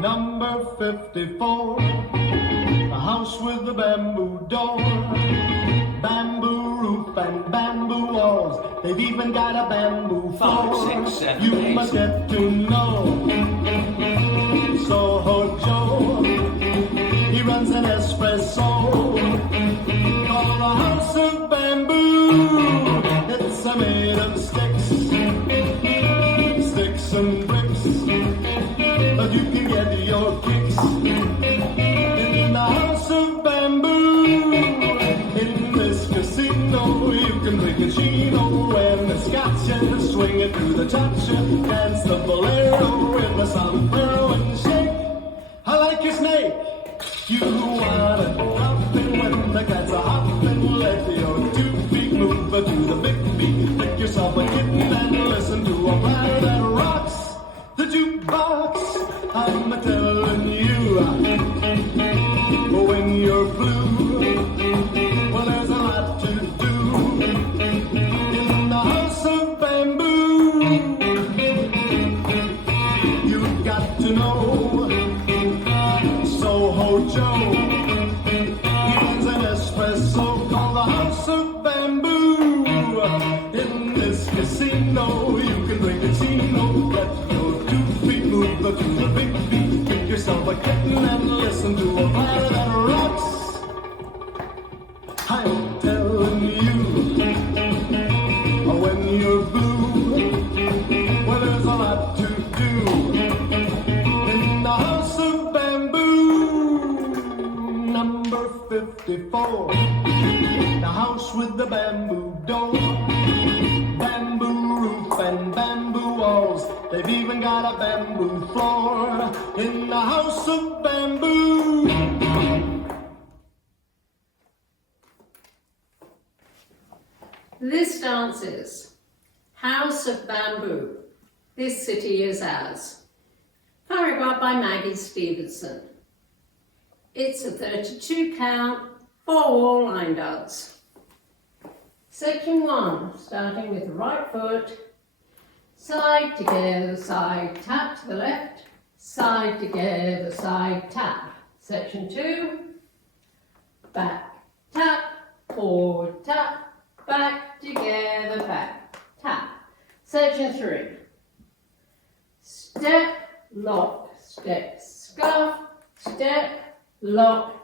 Number 54, a house with a bamboo door, bamboo roof and bamboo walls. They've even got a bamboo floor. 5, 6, 7, you 8. must get to know Soho Joe. He runs an espresso called a house of bamboo. It's made of sticks and bricks, but you can get your kicks in the house of bamboo. In this casino, you can drink a chino and a scotch and swing it to the cha-cha, dance the bolero with the sombrero and shake. I like your snake. You wanna hop in when the cats are hopping. Let your 2 feet move to the big beat. Pick yourself a kitten and listen to a platter that rocks the jukebox. I'm telling you, when you're blue, well, there's a lot to do in the house of bamboo. You've got to know Soho Joe. He runs an espresso called the house of bamboo. In this casino, you can drink a chino, let your 2 feet move to the big beat. Pick yourself a kitten and listen to a platter that rocks. I'm telling you, when you're blue, well, there's a lot to do in the house of bamboo. Number 54, the house with the bamboo door, bamboo roof and bamboo walls. They've even got a bamboo floor in the house of bamboo. This dance is House of Bamboo. This city is ours. Choreographed by Maggie Stevenson. It's a 32 count, 4-wall line dance. Section 1, starting with the right foot, side together, side tap to the left, side together, side tap. Section 2, back tap, forward tap, back together, back tap. Section 3, step, lock, step, scuff, step, lock.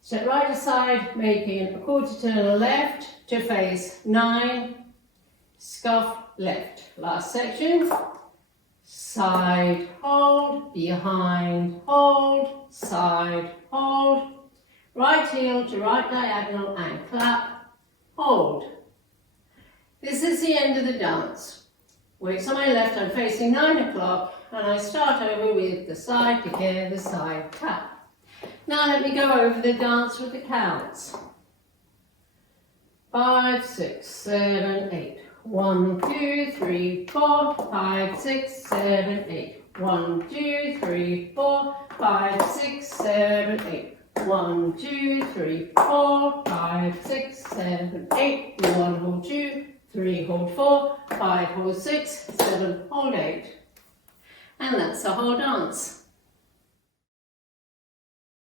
Step right aside, making a quarter turn left to face 9, scuff left. Last section, side hold, behind hold, side hold, right heel to right diagonal and clap, hold. This is the end of the dance. Weights on my left, I'm facing 9 o'clock, and I start over with the side together, side tap. Now let me go over the dance with the counts. 5, 6, 7, 8. 1, 2, 3, 4, 5, 6, 7, 8. 1, 2, 3, 4, 5, 6, 7, 8. 1, 2, 3, 4, 5, 6, 7, 8. 1, hold 2, 3, hold 4, 5, hold 6, 7, hold 8. And that's the whole dance.